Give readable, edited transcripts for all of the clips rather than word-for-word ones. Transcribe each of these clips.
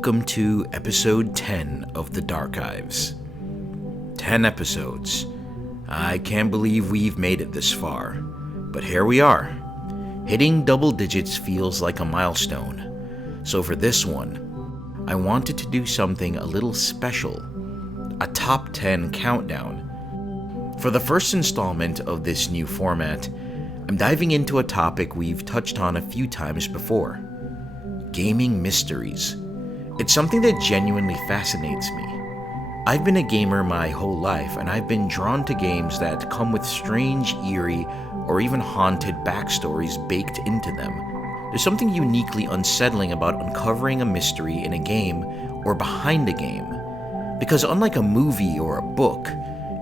welcome to episode 10 of the Darkhives. 10 episodes. I can't believe we've made it this far, but here we are. Hitting double digits feels like a milestone, so for this one, I wanted to do something a little special, a top 10 countdown. For the first installment of this new format, I'm diving into a topic we've touched on a few times before: gaming mysteries. It's something that genuinely fascinates me. I've been a gamer my whole life, and I've been drawn to games that come with strange, eerie, or even haunted backstories baked into them. There's something uniquely unsettling about uncovering a mystery in a game or behind a game. Because unlike a movie or a book,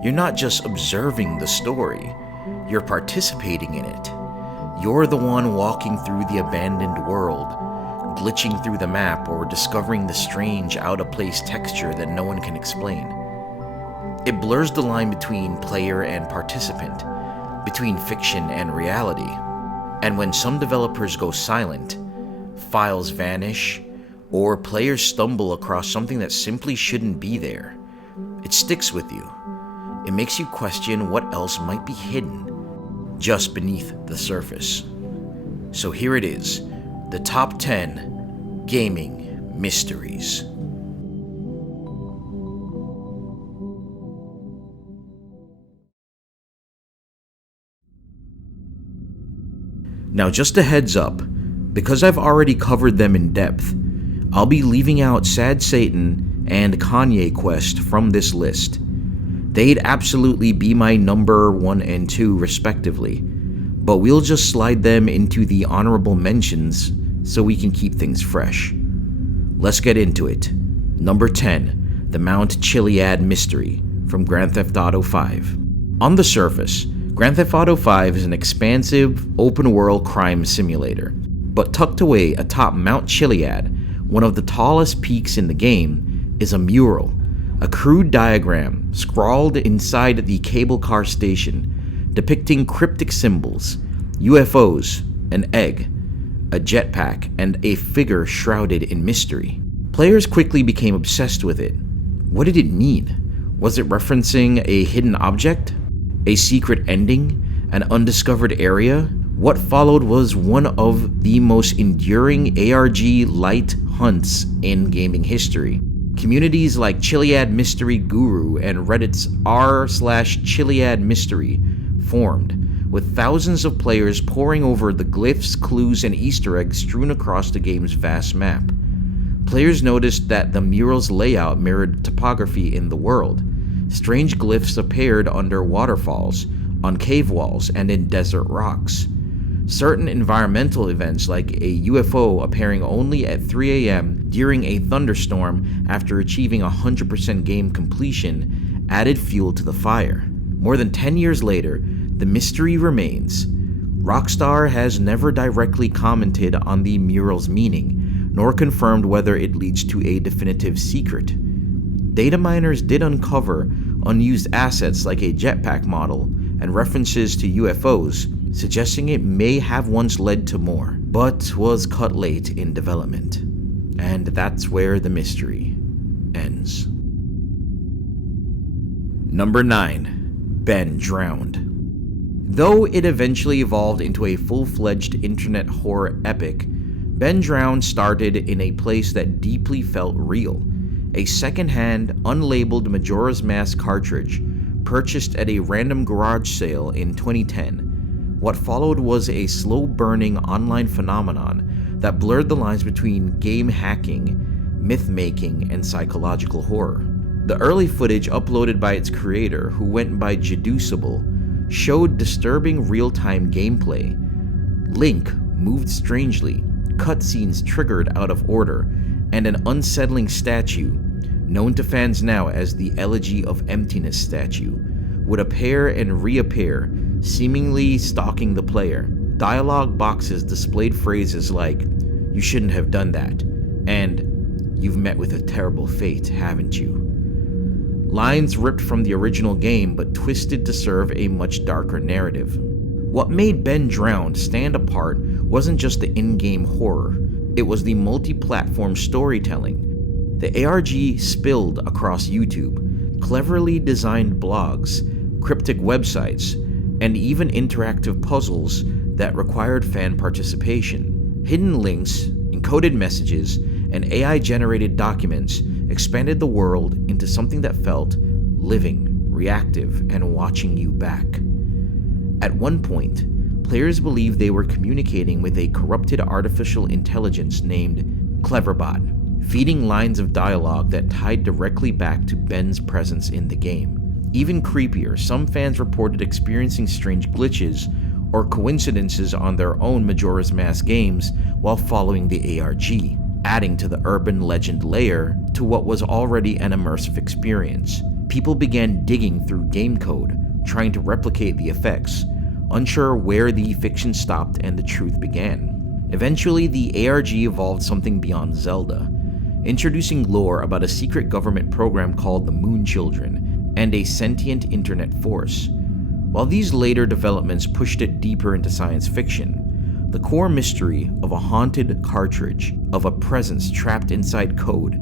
you're not just observing the story, you're participating in it. You're the one walking through the abandoned world, glitching through the map, or discovering the strange, out-of-place texture that no one can explain. It blurs the line between player and participant, between fiction and reality. And when some developers go silent, files vanish, or players stumble across something that simply shouldn't be there, it sticks with you. It makes you question what else might be hidden just beneath the surface. So here it is, the top 10 gaming mysteries. Now, just a heads up, because I've already covered them in depth, I'll be leaving out Sad Satan and Kanye Quest from this list. They'd absolutely be my number 1 and 2 respectively, but we'll just slide them into the honorable mentions so we can keep things fresh. Let's get into it. Number 10, the Mount Chiliad Mystery from Grand Theft Auto V. On the surface, Grand Theft Auto V is an expansive, open-world crime simulator, but tucked away atop Mount Chiliad, one of the tallest peaks in the game, is a mural, a crude diagram scrawled inside the cable car station, depicting cryptic symbols, UFOs, an egg, a jetpack, and a figure shrouded in mystery. Players quickly became obsessed with it. What did it mean? Was it referencing a hidden object? A secret ending? An undiscovered area? What followed was one of the most enduring ARG light hunts in gaming history. Communities like Chiliad Mystery Guru and Reddit's r/Chiliad Mystery formed, with thousands of players poring over the glyphs, clues, and Easter eggs strewn across the game's vast map. Players noticed that the mural's layout mirrored topography in the world. Strange glyphs appeared under waterfalls, on cave walls, and in desert rocks. Certain environmental events, like a UFO appearing only at 3 a.m. during a thunderstorm after achieving 100% game completion, added fuel to the fire. More than 10 years later, the mystery remains. Rockstar has never directly commented on the mural's meaning, nor confirmed whether it leads to a definitive secret. Data miners did uncover unused assets like a jetpack model and references to UFOs, suggesting it may have once led to more, but was cut late in development. And that's where the mystery ends. Number 9, Ben Drowned. Though it eventually evolved into a full-fledged internet horror epic, Ben Drowned started in a place that deeply felt real. A second-hand, unlabeled Majora's Mask cartridge purchased at a random garage sale in 2010. What followed was a slow-burning online phenomenon that blurred the lines between game hacking, myth-making, and psychological horror. The early footage uploaded by its creator, who went by Jeduceable, showed disturbing real-time gameplay. Link moved strangely, cutscenes triggered out of order, and an unsettling statue, known to fans now as the Elegy of Emptiness statue, would appear and reappear, seemingly stalking the player. Dialogue boxes displayed phrases like, "You shouldn't have done that," and "You've met with a terrible fate, haven't you?" Lines ripped from the original game but twisted to serve a much darker narrative. What made Ben Drowned stand apart wasn't just the in-game horror, it was the multi-platform storytelling. The ARG spilled across YouTube, cleverly designed blogs, cryptic websites, and even interactive puzzles that required fan participation. Hidden links, encoded messages, and AI-generated documents expanded the world into something that felt living, reactive, and watching you back. At one point, players believed they were communicating with a corrupted artificial intelligence named Cleverbot, feeding lines of dialogue that tied directly back to Ben's presence in the game. Even creepier, some fans reported experiencing strange glitches or coincidences on their own Majora's Mask games while following the ARG, adding to the urban legend layer to what was already an immersive experience. People began digging through game code, trying to replicate the effects, unsure where the fiction stopped and the truth began. Eventually, the ARG evolved something beyond Zelda, introducing lore about a secret government program called the Moon Children and a sentient internet force. While these later developments pushed it deeper into science fiction, the core mystery of a haunted cartridge of a presence trapped inside code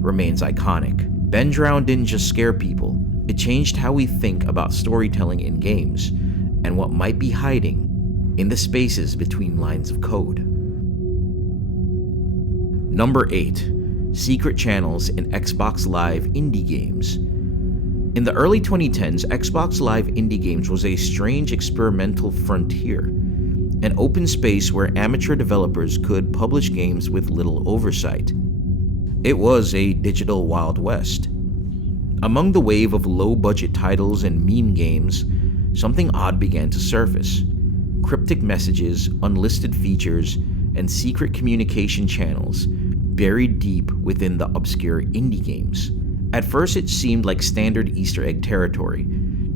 remains iconic. Ben Drown didn't just scare people, it changed how we think about storytelling in games and what might be hiding in the spaces between lines of code. Number 8. Secret channels in Xbox Live indie games. In the early 2010s, Xbox Live indie games was a strange experimental frontier, an open space where amateur developers could publish games with little oversight. It was a digital Wild West. Among the wave of low-budget titles and meme games, something odd began to surface. Cryptic messages, unlisted features, and secret communication channels buried deep within the obscure indie games. At first, it seemed like standard Easter egg territory,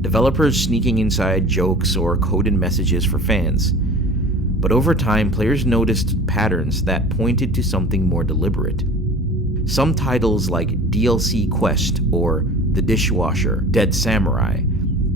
developers sneaking inside jokes or coded messages for fans. But over time, players noticed patterns that pointed to something more deliberate. Some titles like DLC Quest or The Dishwasher, Dead Samurai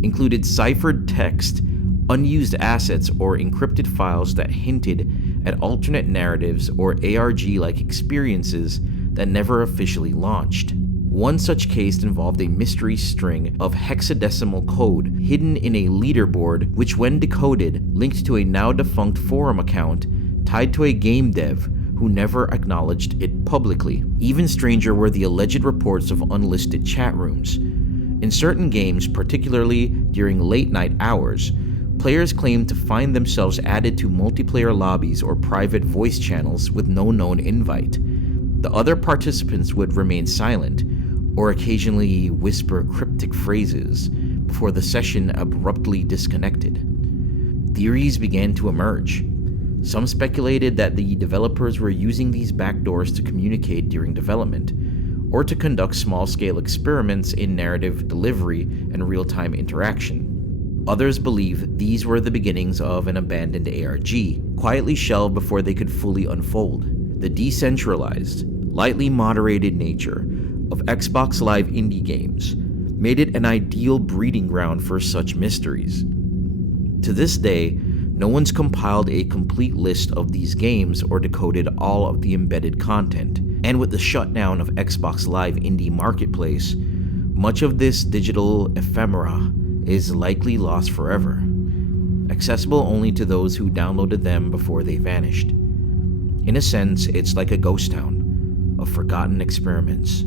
included ciphered text, unused assets, or encrypted files that hinted at alternate narratives or ARG-like experiences that never officially launched. One such case involved a mystery string of hexadecimal code hidden in a leaderboard which, when decoded, linked to a now-defunct forum account tied to a game dev who never acknowledged it publicly. Even stranger were the alleged reports of unlisted chat rooms. In certain games, particularly during late-night hours, players claimed to find themselves added to multiplayer lobbies or private voice channels with no known invite. The other participants would remain silent, or occasionally whisper cryptic phrases before the session abruptly disconnected. Theories began to emerge. Some speculated that the developers were using these backdoors to communicate during development, or to conduct small-scale experiments in narrative delivery and real-time interaction. Others believe these were the beginnings of an abandoned ARG, quietly shelved before they could fully unfold. The decentralized, lightly moderated nature of Xbox Live indie games made it an ideal breeding ground for such mysteries. To this day, no one's compiled a complete list of these games or decoded all of the embedded content, and with the shutdown of Xbox Live indie marketplace, much of this digital ephemera is likely lost forever, accessible only to those who downloaded them before they vanished. In a sense, it's like a ghost town of forgotten experiments,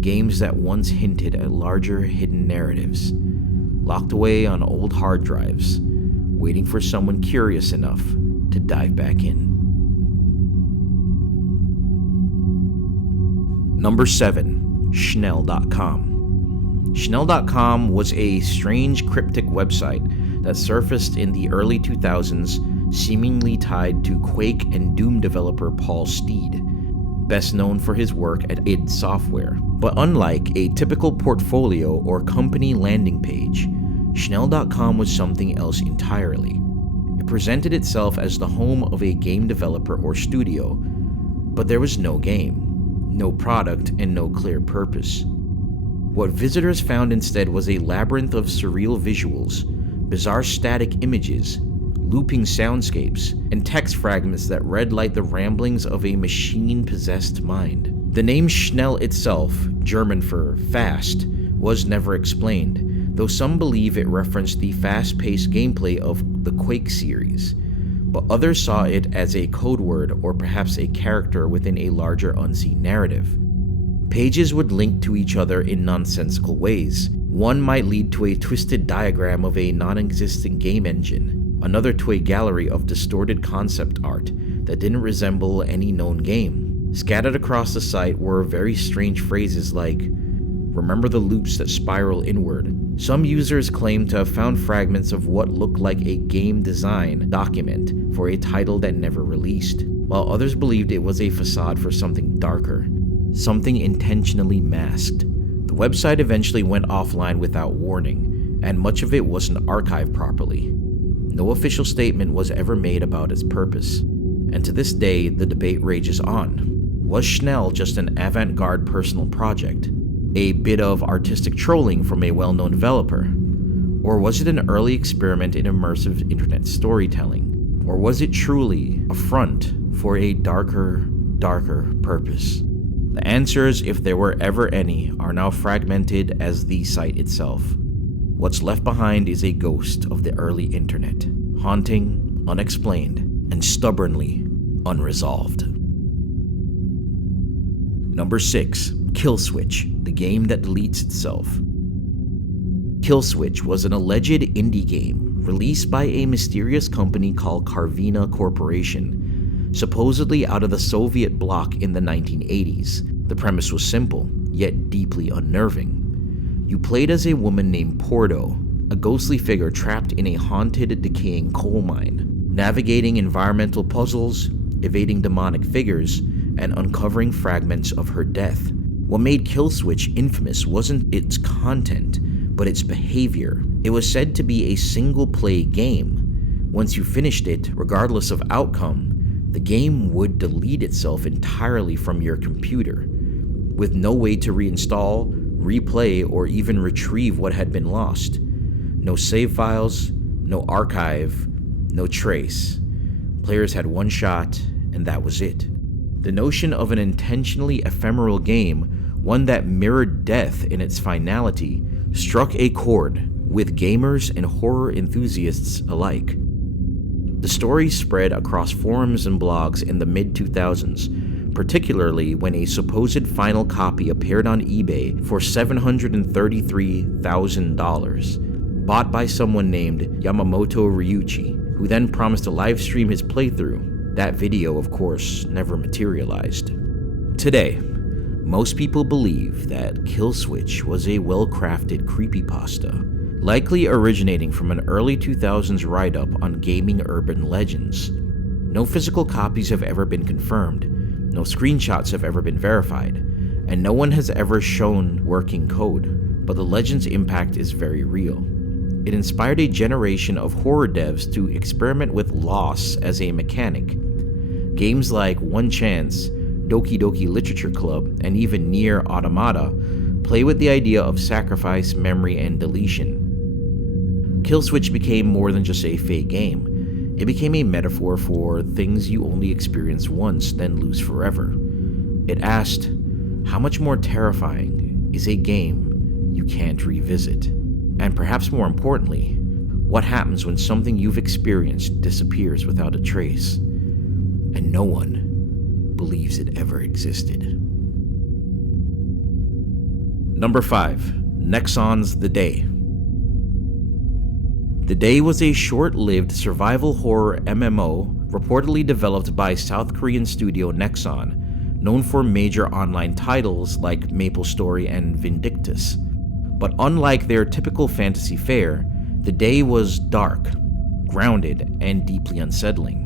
games that once hinted at larger hidden narratives, locked away on old hard drives, waiting for someone curious enough to dive back in. Number 7. Schnell.com. Schnell.com was a strange cryptic website that surfaced in the early 2000s, seemingly tied to Quake and Doom developer Paul Steed, best known for his work at id Software. But unlike a typical portfolio or company landing page, Schnell.com was something else entirely. It presented itself as the home of a game developer or studio, but there was no game, no product, and no clear purpose. What visitors found instead was a labyrinth of surreal visuals, bizarre static images, looping soundscapes, and text fragments that read like the ramblings of a machine-possessed mind. The name Schnell itself, German for fast, was never explained, though some believe it referenced the fast-paced gameplay of the Quake series, but others saw it as a code word or perhaps a character within a larger unseen narrative. Pages would link to each other in nonsensical ways. One might lead to a twisted diagram of a non-existent game engine, another to a gallery of distorted concept art that didn't resemble any known game. Scattered across the site were very strange phrases like, "Remember the loops that spiral inward." Some users claimed to have found fragments of what looked like a game design document for a title that never released, while others believed it was a facade for something darker, something intentionally masked. The website eventually went offline without warning, and much of it wasn't archived properly. No official statement was ever made about its purpose, and to this day the debate rages on. Was Schnell just an avant-garde personal project? A bit of artistic trolling from a well-known developer? Or was it an early experiment in immersive internet storytelling? Or was it truly a front for a darker purpose? The answers, if there were ever any, are now fragmented as the site itself. What's left behind is a ghost of the early internet, haunting, unexplained, and stubbornly unresolved. Number 6. Killswitch, the game that deletes itself. Killswitch was an alleged indie game released by a mysterious company called Carvina Corporation, supposedly out of the Soviet bloc in the 1980s. The premise was simple, yet deeply unnerving. You played as a woman named Porto, a ghostly figure trapped in a haunted, decaying coal mine, navigating environmental puzzles, evading demonic figures, and uncovering fragments of her death. What made Killswitch infamous wasn't its content, but its behavior. It was said to be a single-play game. Once you finished it, regardless of outcome, the game would delete itself entirely from your computer, with no way to reinstall, replay, or even retrieve what had been lost. No save files, no archive, no trace. Players had one shot, and that was it. The notion of an intentionally ephemeral game, one that mirrored death in its finality, struck a chord with gamers and horror enthusiasts alike. The story spread across forums and blogs in the mid-2000s, particularly when a supposed final copy appeared on eBay for $733,000, bought by someone named Yamamoto Ryuichi, who then promised to livestream his playthrough. That video, of course, never materialized. Today, most people believe that Killswitch was a well-crafted creepypasta, likely originating from an early 2000s write-up on gaming urban legends. No physical copies have ever been confirmed, no screenshots have ever been verified, and no one has ever shown working code, but the legend's impact is very real. It inspired a generation of horror devs to experiment with loss as a mechanic. Games like One Chance, Doki Doki Literature Club, and even Nier Automata play with the idea of sacrifice, memory, and deletion. Killswitch became more than just a fake game. It became a metaphor for things you only experience once, then lose forever. It asked, how much more terrifying is a game you can't revisit? And perhaps more importantly, what happens when something you've experienced disappears without a trace, and no one believes it ever existed? Number 5. Nexon's The Day. The Day was a short-lived survival horror MMO reportedly developed by South Korean studio Nexon, known for major online titles like MapleStory and Vindictus. But unlike their typical fantasy fare, The Day was dark, grounded, and deeply unsettling.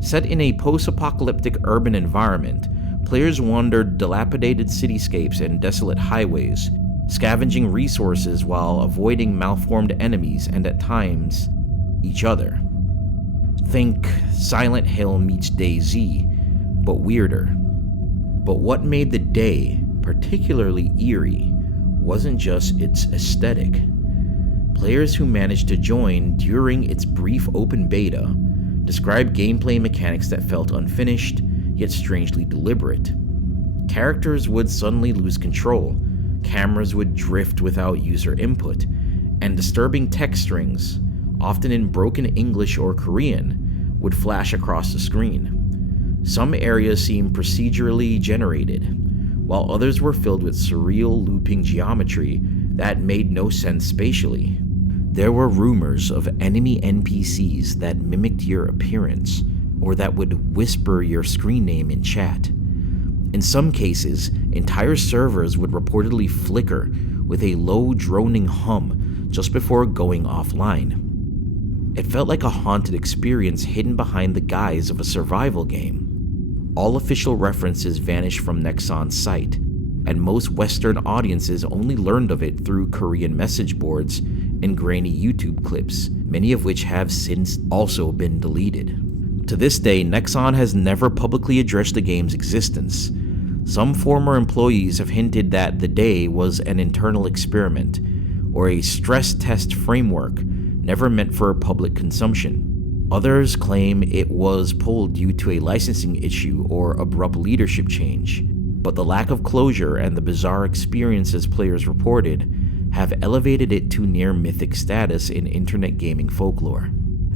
Set in a post-apocalyptic urban environment, players wandered dilapidated cityscapes and desolate highways, scavenging resources while avoiding malformed enemies and, at times, each other. Think Silent Hill meets DayZ, but weirder. But what made The Day particularly eerie wasn't just its aesthetic. Players who managed to join during its brief open beta described gameplay mechanics that felt unfinished, yet strangely deliberate. Characters would suddenly lose control, cameras would drift without user input, and disturbing text strings, often in broken English or Korean, would flash across the screen. Some areas seemed procedurally generated, while others were filled with surreal looping geometry that made no sense spatially. There were rumors of enemy NPCs that mimicked your appearance, or that would whisper your screen name in chat. In some cases, entire servers would reportedly flicker with a low droning hum just before going offline. It felt like a haunted experience hidden behind the guise of a survival game. All official references vanished from Nexon's site, and most Western audiences only learned of it through Korean message boards and grainy YouTube clips, many of which have since also been deleted. To this day, Nexon has never publicly addressed the game's existence. Some former employees have hinted that the day was an internal experiment, or a stress test framework never meant for public consumption. Others claim it was pulled due to a licensing issue or abrupt leadership change, but the lack of closure and the bizarre experiences players reported have elevated it to near mythic status in internet gaming folklore.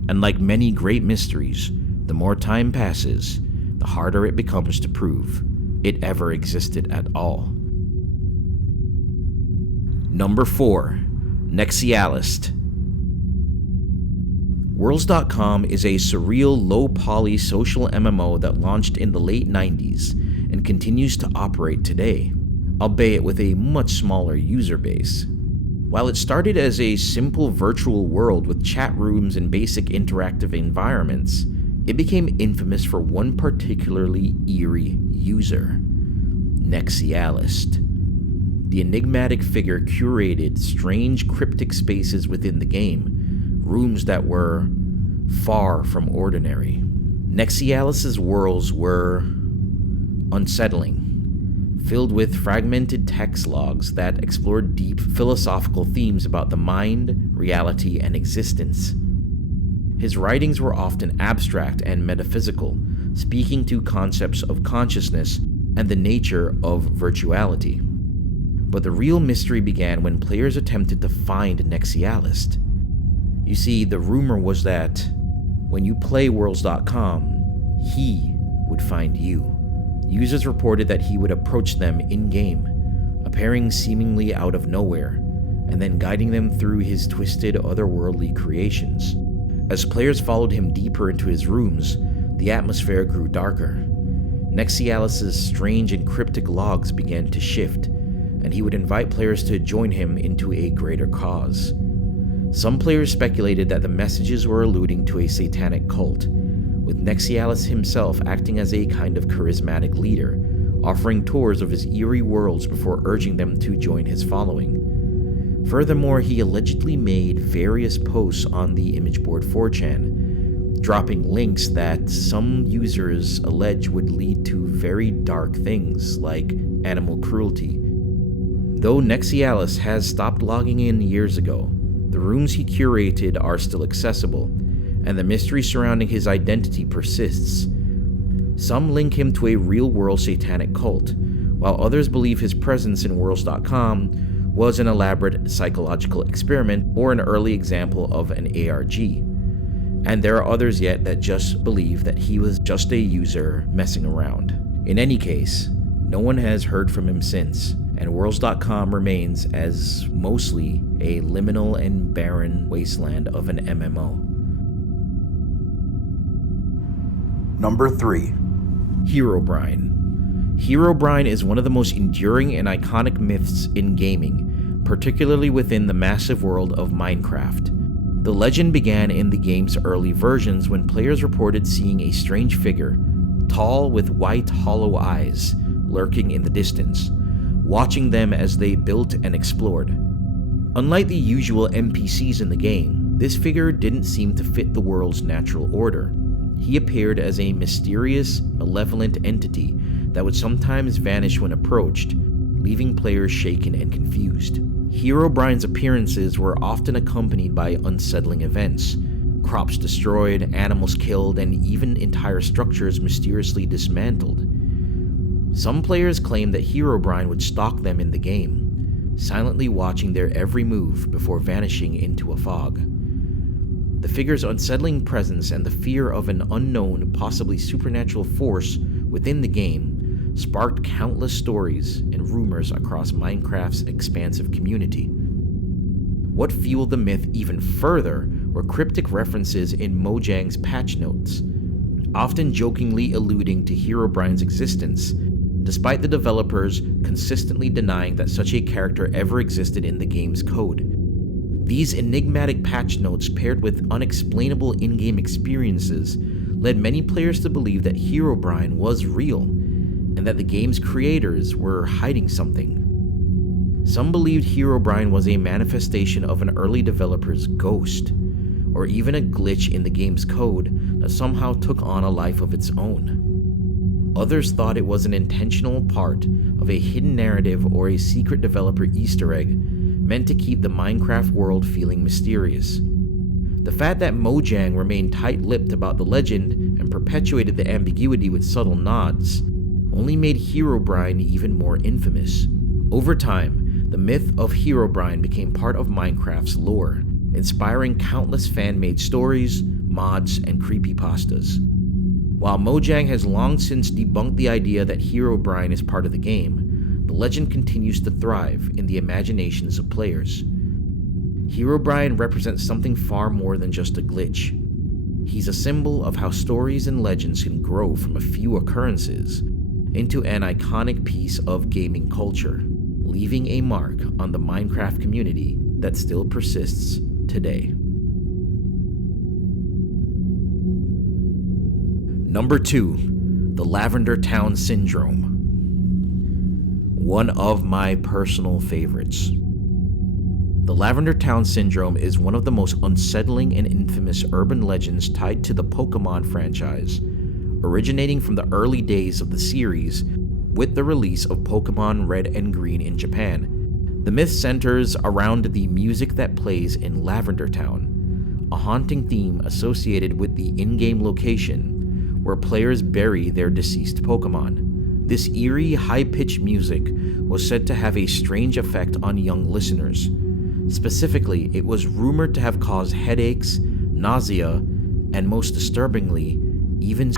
And like many great mysteries, the more time passes, the harder it becomes to prove it ever existed at all. Number 4. Nexialist. Worlds.com is a surreal, low-poly social MMO that launched in the late 90s and continues to operate today, albeit with a much smaller user base. While it started as a simple virtual world with chat rooms and basic interactive environments, it became infamous for one particularly eerie user, Nexialist. The enigmatic figure curated strange cryptic spaces within the game, rooms that were far from ordinary. Nexialist's worlds were unsettling, filled with fragmented text logs that explored deep philosophical themes about the mind, reality, and existence. His writings were often abstract and metaphysical, speaking to concepts of consciousness and the nature of virtuality. But the real mystery began when players attempted to find Nexialist. You see, the rumor was that when you play Worlds.com, he would find you. Users reported that he would approach them in-game, appearing seemingly out of nowhere, and then guiding them through his twisted, otherworldly creations. As players followed him deeper into his rooms, the atmosphere grew darker. Nexialist's strange and cryptic logs began to shift, and he would invite players to join him into a greater cause. Some players speculated that the messages were alluding to a satanic cult, with Nexialist himself acting as a kind of charismatic leader, offering tours of his eerie worlds before urging them to join his following. Furthermore, he allegedly made various posts on the image board 4chan, dropping links that some users allege would lead to very dark things like animal cruelty. Though Nexialist has stopped logging in years ago, the rooms he curated are still accessible, and the mystery surrounding his identity persists. Some link him to a real-world satanic cult, while others believe his presence in Worlds.com was an elaborate psychological experiment or an early example of an ARG. And there are others yet that just believe that he was just a user messing around. In any case, no one has heard from him since, and Worlds.com remains as mostly a liminal and barren wasteland of an MMO. Number 3. Herobrine. Herobrine is one of the most enduring and iconic myths in gaming, particularly within the massive world of Minecraft. The legend began in the game's early versions when players reported seeing a strange figure, tall with white hollow eyes, lurking in the distance, watching them as they built and explored. Unlike the usual NPCs in the game, this figure didn't seem to fit the world's natural order. He appeared as a mysterious, malevolent entity that would sometimes vanish when approached, leaving players shaken and confused. Herobrine's appearances were often accompanied by unsettling events: crops destroyed, animals killed, and even entire structures mysteriously dismantled. Some players claim that Herobrine would stalk them in the game, silently watching their every move before vanishing into a fog. The figure's unsettling presence and the fear of an unknown, possibly supernatural force within the game sparked countless stories and rumors across Minecraft's expansive community. What fueled the myth even further were cryptic references in Mojang's patch notes, often jokingly alluding to Herobrine's existence, despite the developers consistently denying that such a character ever existed in the game's code. These enigmatic patch notes, paired with unexplainable in-game experiences, led many players to believe that Herobrine was real, and that the game's creators were hiding something. Some believed Herobrine was a manifestation of an early developer's ghost, or even a glitch in the game's code that somehow took on a life of its own. Others thought it was an intentional part of a hidden narrative or a secret developer Easter egg meant to keep the Minecraft world feeling mysterious. The fact that Mojang remained tight-lipped about the legend and perpetuated the ambiguity with subtle nods only made Herobrine even more infamous. Over time, the myth of Herobrine became part of Minecraft's lore, inspiring countless fan-made stories, mods, and creepypastas. While Mojang has long since debunked the idea that Herobrine is part of the game, the legend continues to thrive in the imaginations of players. Herobrine represents something far more than just a glitch. He's a symbol of how stories and legends can grow from a few occurrences into an iconic piece of gaming culture, leaving a mark on the Minecraft community that still persists today. Number 2, the Lavender Town Syndrome. One of my personal favorites. The Lavender Town Syndrome is one of the most unsettling and infamous urban legends tied to the Pokemon franchise, originating from the early days of the series with the release of Pokemon Red and Green in Japan. The myth centers around the music that plays in Lavender Town, a haunting theme associated with the in-game location where players bury their deceased Pokemon. This eerie, high-pitched music was said to have a strange effect on young listeners. Specifically, it was rumored to have caused headaches, nausea, and most disturbingly, even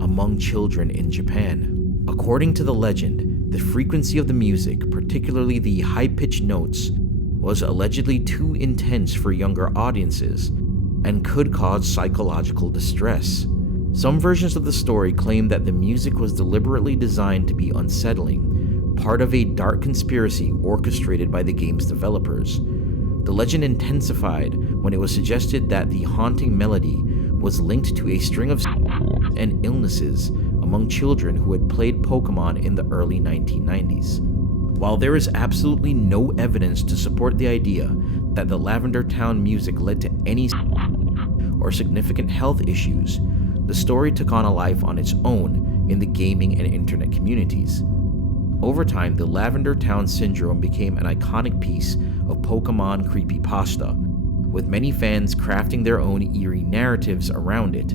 among children in Japan. According to the legend, the frequency of the music, particularly the high-pitched notes, was allegedly too intense for younger audiences and could cause psychological distress. Some versions of the story claim that the music was deliberately designed to be unsettling, part of a dark conspiracy orchestrated by the game's developers. The legend intensified when it was suggested that the haunting melody was linked to a string of and illnesses among children who had played Pokemon in the early 1990s. While there is absolutely no evidence to support the idea that the Lavender Town music led to any or significant health issues, the story took on a life on its own in the gaming and internet communities. Over time, the Lavender Town Syndrome became an iconic piece of Pokemon creepypasta, with many fans crafting their own eerie narratives around it.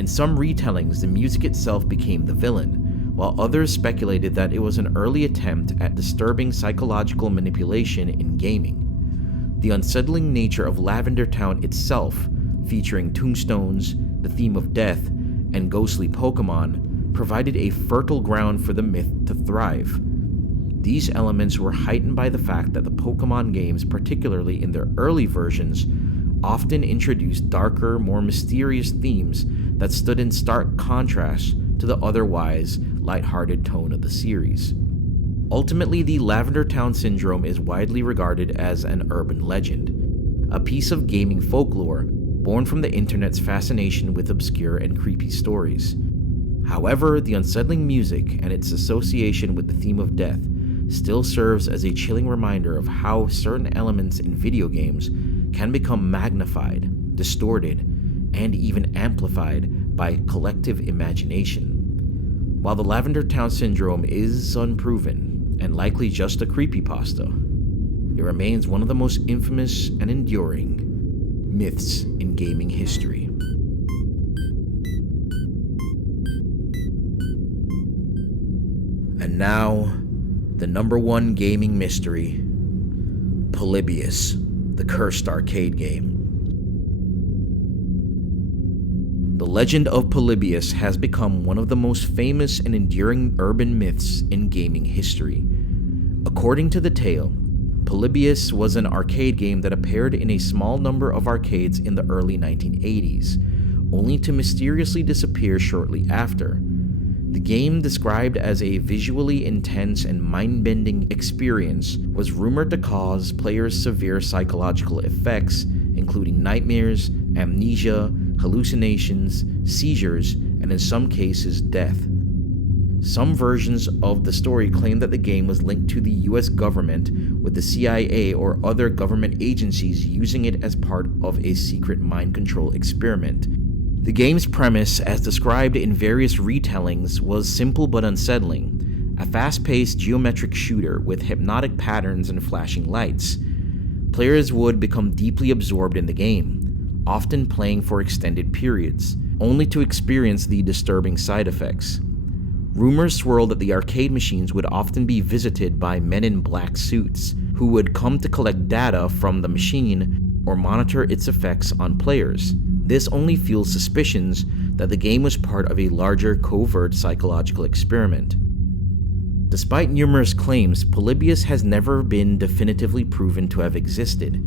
In some retellings, the music itself became the villain, while others speculated that it was an early attempt at disturbing psychological manipulation in gaming. The unsettling nature of Lavender Town itself, featuring tombstones, the theme of death, and ghostly Pokemon, provided a fertile ground for the myth to thrive. These elements were heightened by the fact that the Pokemon games, particularly in their early versions, often introduced darker, more mysterious themes that stood in stark contrast to the otherwise lighthearted tone of the series. Ultimately, the Lavender Town Syndrome is widely regarded as an urban legend, a piece of gaming folklore born from the internet's fascination with obscure and creepy stories. However, the unsettling music and its association with the theme of death still serves as a chilling reminder of how certain elements in video games can become magnified, distorted, and even amplified by collective imagination. While the Lavender Town Syndrome is unproven and likely just a creepypasta, it remains one of the most infamous and enduring myths in gaming history. now, the number one gaming mystery, Polybius, the cursed arcade game. The legend of Polybius has become one of the most famous and enduring urban myths in gaming history. According to the tale, Polybius was an arcade game that appeared in a small number of arcades in the early 1980s, only to mysteriously disappear shortly after. The game, described as a visually intense and mind-bending experience, was rumored to cause players severe psychological effects, including nightmares, amnesia, hallucinations, seizures, and in some cases, death. Some versions of the story claim that the game was linked to the US government, with the CIA or other government agencies using it as part of a secret mind control experiment. The game's premise, as described in various retellings, was simple but unsettling: a fast-paced geometric shooter with hypnotic patterns and flashing lights. Players would become deeply absorbed in the game, often playing for extended periods, only to experience the disturbing side effects. Rumors swirled that the arcade machines would often be visited by men in black suits, who would come to collect data from the machine or monitor its effects on players. This only fuels suspicions that the game was part of a larger, covert psychological experiment. Despite numerous claims, Polybius has never been definitively proven to have existed.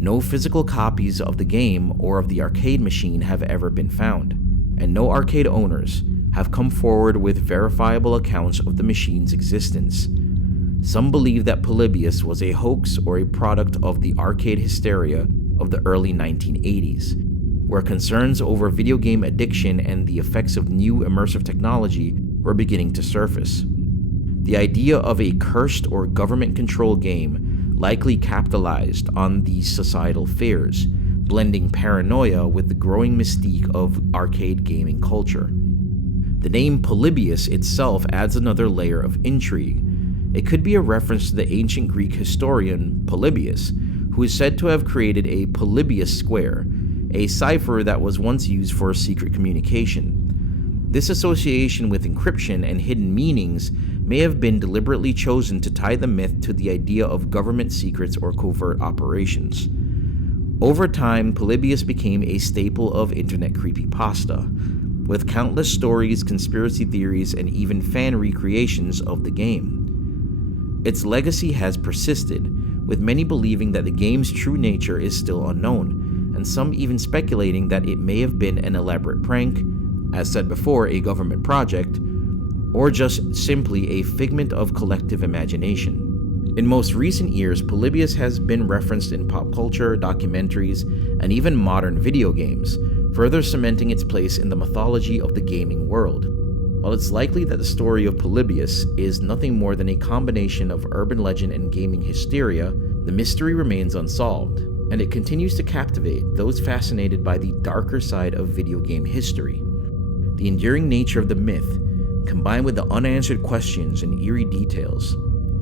No physical copies of the game or of the arcade machine have ever been found, and no arcade owners have come forward with verifiable accounts of the machine's existence. Some believe that Polybius was a hoax or a product of the arcade hysteria of the early 1980s, where concerns over video game addiction and the effects of new immersive technology were beginning to surface. The idea of a cursed or government-controlled game likely capitalized on these societal fears, blending paranoia with the growing mystique of arcade gaming culture. The name Polybius itself adds another layer of intrigue. It could be a reference to the ancient Greek historian Polybius, who is said to have created a Polybius square, a cipher that was once used for secret communication. This association with encryption and hidden meanings may have been deliberately chosen to tie the myth to the idea of government secrets or covert operations. Over time, Polybius became a staple of internet creepypasta, with countless stories, conspiracy theories, and even fan recreations of the game. Its legacy has persisted, with many believing that the game's true nature is still unknown, and some even speculating that it may have been an elaborate prank, as said before, a government project, or just simply a figment of collective imagination. In most recent years, Polybius has been referenced in pop culture, documentaries, and even modern video games, further cementing its place in the mythology of the gaming world. While it's likely that the story of Polybius is nothing more than a combination of urban legend and gaming hysteria, the mystery remains unsolved, and it continues to captivate those fascinated by the darker side of video game history. The enduring nature of the myth, combined with the unanswered questions and eerie details,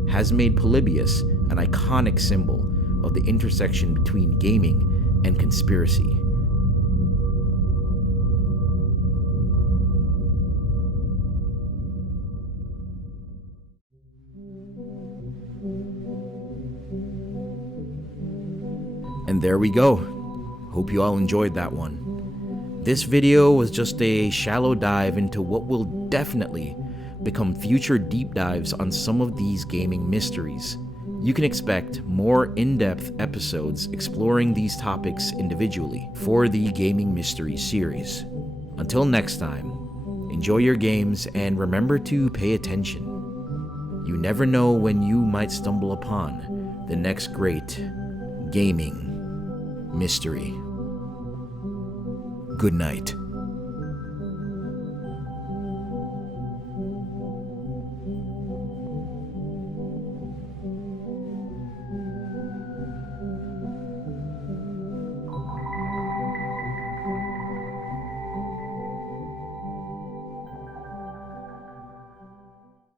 has made Polybius an iconic symbol of the intersection between gaming and conspiracy. And there we go. Hope you all enjoyed that one. This video was just a shallow dive into what will definitely become future deep dives on some of these gaming mysteries. You can expect more in-depth episodes exploring these topics individually for the Gaming Mystery series. Until next time, enjoy your games and remember to pay attention. You never know when you might stumble upon the next great gaming mystery. Good night.